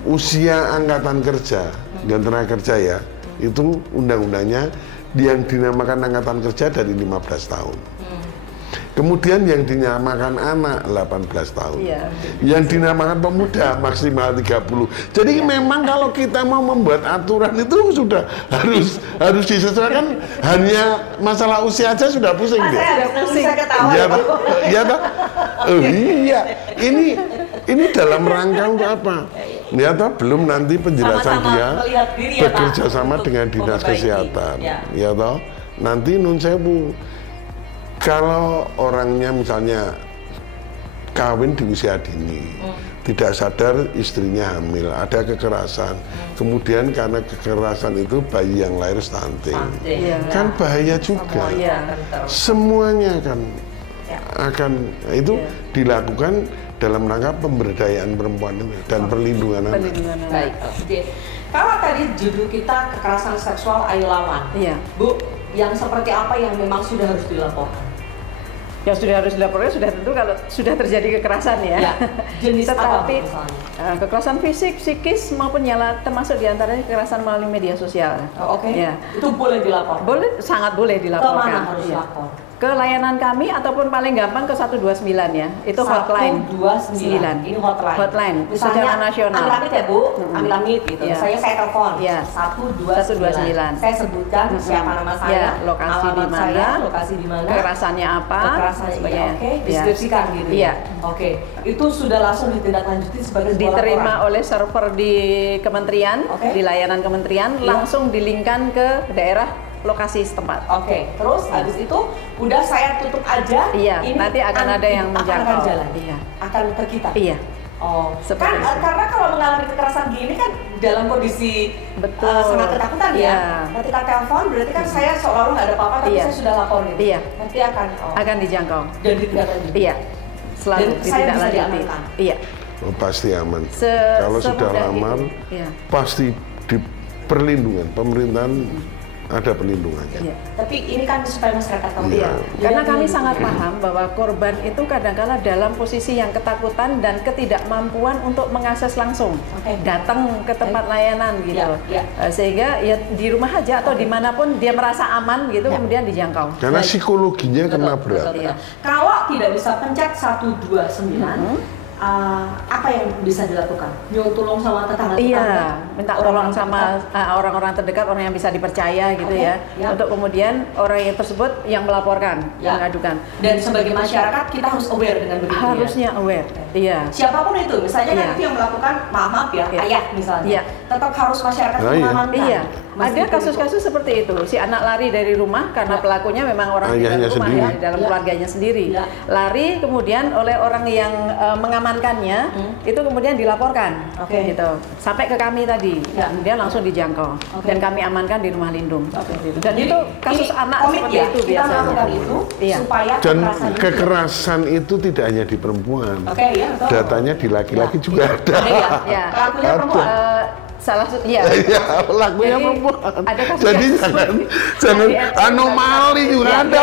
Usia angkatan kerja dan tenaga kerja ya, itu undang-undangnya yang dinamakan angkatan kerja dari 15 tahun. Kemudian yang dinamakan anak 18 tahun. Yang dinamakan pemuda maksimal 30. Jadi memang kalau kita mau membuat aturan itu sudah harus disesuaikan, hanya masalah usia aja sudah pusing deh. Iya toh? Iya. Ini dalam rangka untuk apa? Ya toh, belum nanti penjelasan dia bekerja sama dengan dinas kesehatan. Ya toh, nanti nun sewu. Kalau orangnya misalnya kawin di usia dini, tidak sadar istrinya hamil, ada kekerasan. Kemudian karena kekerasan itu bayi yang lahir stunting. Kan bahaya juga. Semuanya akan itu dilakukan dalam rangka pemberdayaan perempuan ini dan perlindungan anak. Baik, oke. Kalau tadi judul kita kekerasan seksual, ayo lawan. Bu, yang seperti apa yang memang sudah harus dilaporkan? Yang sudah harus dilaporkan sudah tentu kalau sudah terjadi kekerasan ya. Jenis tetapi apa kekerasan fisik, psikis maupun nyala termasuk diantaranya kekerasan melalui media sosial. Itu boleh dilaporkan? Boleh, sangat boleh dilaporkan. Kemana harus lapor? Ke layanan kami ataupun paling gampang ke 129 ya. Itu hotline. 129. Ini hotline. Hotline Misalnya, secara nasional. amit-amit ya Bu, amit-amit gitu. Saya telepon. 129. Saya sebutkan siapa nama saya, lokasi di mana, lokasi di mana, kekerasannya apa, deskripsikan gitu. Itu sudah langsung ditindaklanjuti sebagai sebuah diterima oleh server di kementerian, di layanan kementerian, langsung dilingkan ke daerah lokasi setempat. Terus habis itu udah saya tutup aja. Ini nanti akan ada yang menjangkau. Akan jalan. Akan ke kita. Seperti itu. Karena kalau mengalami kekerasan gini kan dalam kondisi sangat ketakutan ya. Ketika telepon berarti kan saya seolah-olah nggak ada apa-apa tapi saya sudah laporin. Nanti akan dijangkau. Dan ditindaklanjuti. Selalu ditindaklanjuti. Pasti aman. Kalau sudah lamar, pasti di perlindungan pemerintahan. Ada perlindungannya. Tapi ini kan supaya masyarakat tahu. Karena kami sangat paham bahwa korban itu kadang-kala dalam posisi yang ketakutan dan ketidakmampuan untuk mengakses langsung, datang ke tempat layanan gitu. Sehingga ya di rumah aja atau dimanapun dia merasa aman gitu, kemudian dijangkau. Karena psikologinya kena berat. Kalau tidak bisa pencet 129. Apa yang bisa dilakukan? Tolong sama tetangga. Minta tolong sama orang-orang terdekat, orang yang bisa dipercaya gitu ya. Untuk kemudian orang yang tersebut yang melaporkan, mengadukan. Dan sebagai masyarakat kita harus aware dengan begitu. Harusnya aware. Siapapun itu, misalnya kan itu yang melakukan, maaf ya, ayah misalnya. Tetap harus masyarakat mengamankan. Ada kasus-kasus seperti itu. Si anak lari dari rumah karena pelakunya memang orang di dalam rumah ya, di dalam keluarganya sendiri. Lari kemudian oleh orang yang mengamankannya, itu kemudian dilaporkan, gitu. Sampai ke kami tadi, kemudian langsung dijangkau dan kami amankan di rumah lindung. Dan itu kasus anak seperti itu biasanya. Supaya dan kekerasan itu tidak hanya di perempuan, datanya di laki-laki juga ada. Pelakunya perempuan. Salah satu lakunya perempuan. Jadi jangan anomali juga ada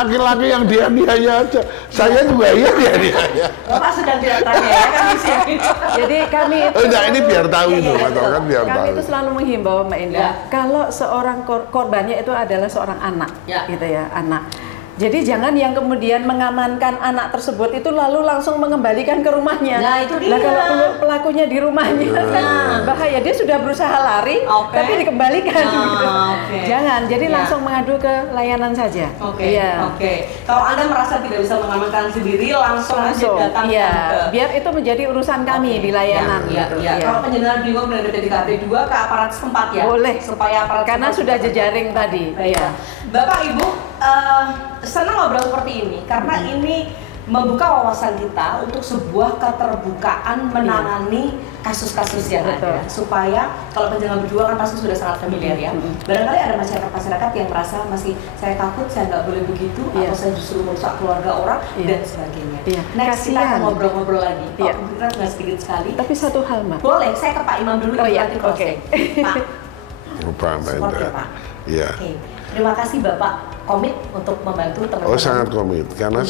laki-laki yang dianiaya aja. Saya juga dianiaya. Bapak sedang tidak tanya ya kan di sini. Jadi kami itu ini biar tahu itu masyarakat biar tahu. Kami itu selalu menghimbau Mbak Indah, kalau seorang korbannya itu adalah seorang anak, gitu ya, anak. Jadi jangan yang kemudian mengamankan anak tersebut itu lalu langsung mengembalikan ke rumahnya. Itu dia. Kalau pelakunya di rumahnya kan bahaya, dia sudah berusaha lari tapi dikembalikan. Jangan, jadi langsung mengadu ke layanan saja. Kalau Anda merasa tidak bisa mengamankan sendiri, langsung aja datang ke. Biar itu menjadi urusan kami di layanan. Kalau penjelasan bingung dengan DP3AP 2 ke aparat setempat ya. Boleh. Supaya aparat karena sudah jejaring tadi. Bapak Ibu, senang ngobrol seperti ini karena ini membuka wawasan kita untuk sebuah keterbukaan menangani kasus-kasus yang ada, supaya kalau penjaga berdua kan pasti sudah sangat familiar ya. Barangkali ada masyarakat yang merasa masih saya takut, saya nggak boleh begitu, atau saya justru merusak keluarga orang dan sebagainya. Next kita akan ngobrol-ngobrol lagi. Kita nggak sedikit sekali. Tapi satu hal Mbak. Boleh, saya ke Pak Imam dulu nanti closing. Pak. Support ya Pak. Terima kasih Bapak komit untuk membantu teman-teman. Sangat komit karena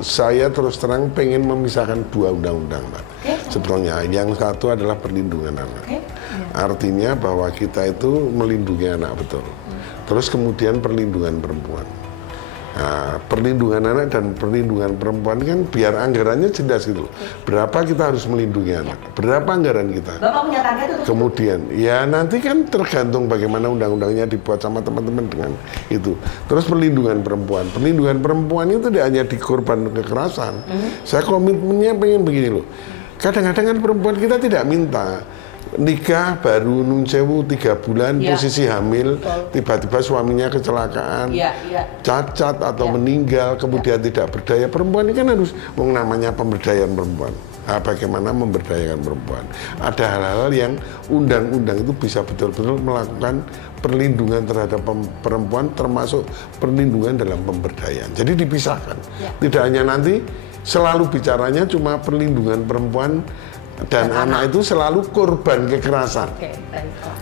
saya terus terang pengen memisahkan dua undang-undang, Mbak. Sebetulnya yang satu adalah perlindungan anak. Artinya bahwa kita itu melindungi anak betul. Terus kemudian perlindungan perempuan. Nah, perlindungan anak dan perlindungan perempuan kan biar anggarannya jelas gitu. Berapa kita harus melindungi anak? Berapa anggaran kita? Bapak punya target itu? Kemudian, ya nanti kan tergantung bagaimana undang-undangnya dibuat sama teman-teman dengan itu. Terus perlindungan perempuan. Perlindungan perempuan itu tidak hanya di korban kekerasan. Saya komitmennya pengen begini loh. Kadang-kadang kan perempuan kita tidak minta nikah baru nun sewu 3 bulan posisi hamil, tiba-tiba suaminya kecelakaan, cacat atau meninggal, kemudian tidak berdaya. Perempuan ini kan harus namanya pemberdayaan perempuan. bagaimana memberdayakan perempuan. Ada hal-hal yang undang-undang itu bisa betul-betul melakukan perlindungan terhadap perempuan, termasuk perlindungan dalam pemberdayaan. Jadi dipisahkan. Tidak hanya nanti selalu bicaranya cuma perlindungan perempuan dan anak itu selalu korban kekerasan.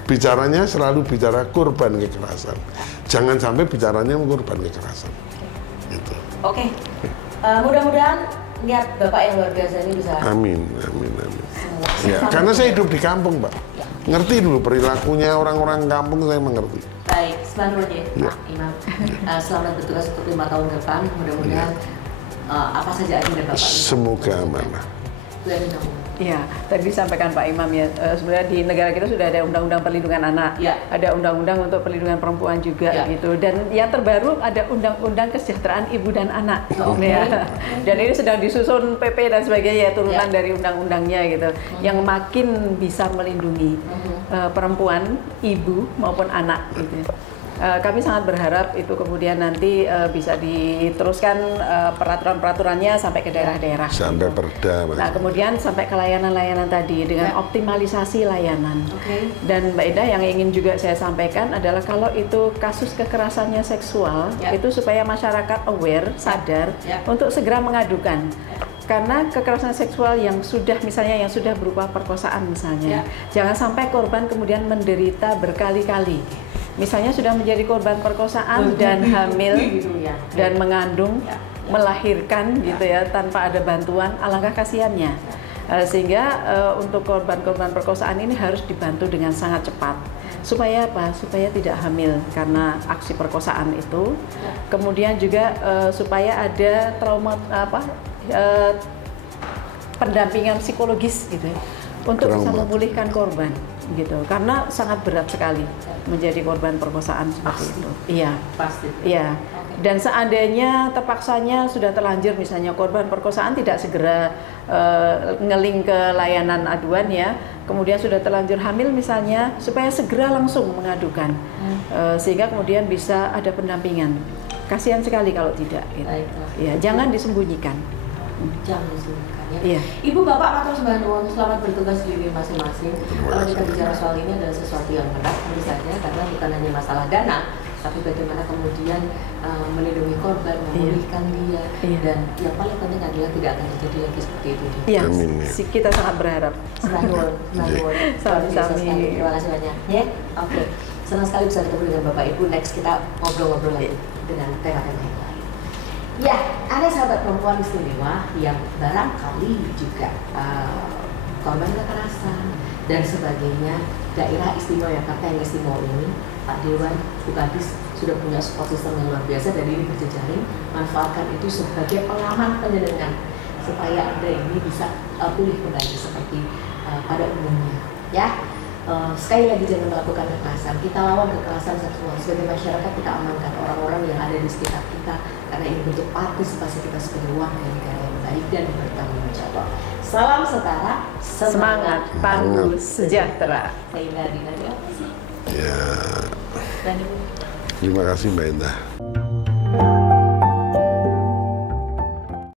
Bicaranya selalu bicara korban kekerasan. Jangan sampai bicaranya korban kekerasan. Gitu. Oke. Mudah-mudahan niat Bapak yang luar biasa ini bisa. Amin. Ya, karena saya hidup di kampung, Pak. Ngerti dulu perilakunya orang-orang kampung, saya mengerti. Baik, selanjutnya Pak Imam. Selamat bertugas untuk 5 tahun ke depan. Mudah-mudahan apa saja agenda Bapak. Semoga amanah. Ya, tadi disampaikan Pak Imam ya, sebenarnya di negara kita sudah ada undang-undang perlindungan anak, ada undang-undang untuk perlindungan perempuan juga gitu, dan yang terbaru ada undang-undang kesejahteraan ibu dan anak, ya. Dan ini sedang disusun PP dan sebagainya, turunan dari undang-undangnya gitu, yang makin bisa melindungi perempuan, ibu maupun anak gitu. Kami sangat berharap itu kemudian nanti bisa diteruskan peraturan-peraturannya sampai ke daerah-daerah. Sampai perda. Nah, kemudian sampai ke layanan-layanan tadi dengan optimalisasi layanan. Dan Mbak Indah, yang ingin juga saya sampaikan adalah kalau itu kasus kekerasannya seksual, itu supaya masyarakat aware, sadar untuk segera mengadukan. Karena kekerasan seksual yang sudah misalnya yang sudah berupa perkosaan misalnya, jangan sampai korban kemudian menderita berkali-kali. Misalnya sudah menjadi korban perkosaan dan hamil dan mengandung, melahirkan gitu ya tanpa ada bantuan, alangkah kasihannya. Sehingga untuk korban-korban perkosaan ini harus dibantu dengan sangat cepat. Supaya apa? Supaya tidak hamil karena aksi perkosaan itu. Kemudian juga supaya ada trauma pendampingan psikologis gitu ya, untuk bisa memulihkan korban gitu, karena sangat berat sekali menjadi korban perkosaan seperti itu. Iya, pasti. Iya. Dan seandainya terpaksanya sudah terlanjur misalnya korban perkosaan tidak segera ngeling ke layanan aduan ya, kemudian sudah terlanjur hamil misalnya, supaya segera langsung mengadukan, sehingga kemudian bisa ada pendampingan. Kasihan sekali kalau tidak. Gitu. Ya, jangan disembunyikan. Jangan disembunyikan. Iya. Ibu, Bapak, matur sembah nuwun, selamat bertugas di masing-masing. Kalau kita bicara soal ini adalah sesuatu yang berat, tentu saja, karena bukan hanya masalah dana, tapi bagaimana kemudian melindungi korban, memulihkan dia, dan yang paling penting adalah tidak akan terjadi lagi seperti itu. Iya, kita sangat berharap. Sembah nuwun. Sami-sami. Terima kasih banyak. Ya, oke. Senang sekali bisa ketemu dengan Bapak Ibu. Next kita ngobrol-ngobrol lagi dengan tema-tema yang lain. Ya, ada sahabat perempuan istimewa yang barangkali juga korban kekerasan dan sebagainya. Daerah Istimewa Yogyakarta yang istimewa ini, Pak Dewan, Bu Kadis sudah punya support system yang luar biasa dan ini berjejaring. Manfaatkan itu sebagai pengaman penyelenggaraan supaya Anda ini bisa pulih kembali seperti pada umumnya. Ya. Sekali lagi jangan melakukan kekerasan. Kita lawan kekerasan seksual. Sebagai masyarakat kita amankan orang-orang yang ada di sekitar kita, karena ini bentuk partisipasi kita sebagai warga negara yang baik dan bertanggung jawab. Salam setara, semangat panggung sejahtera. Saya Dina. Ya. Terima kasih Mbak Indah.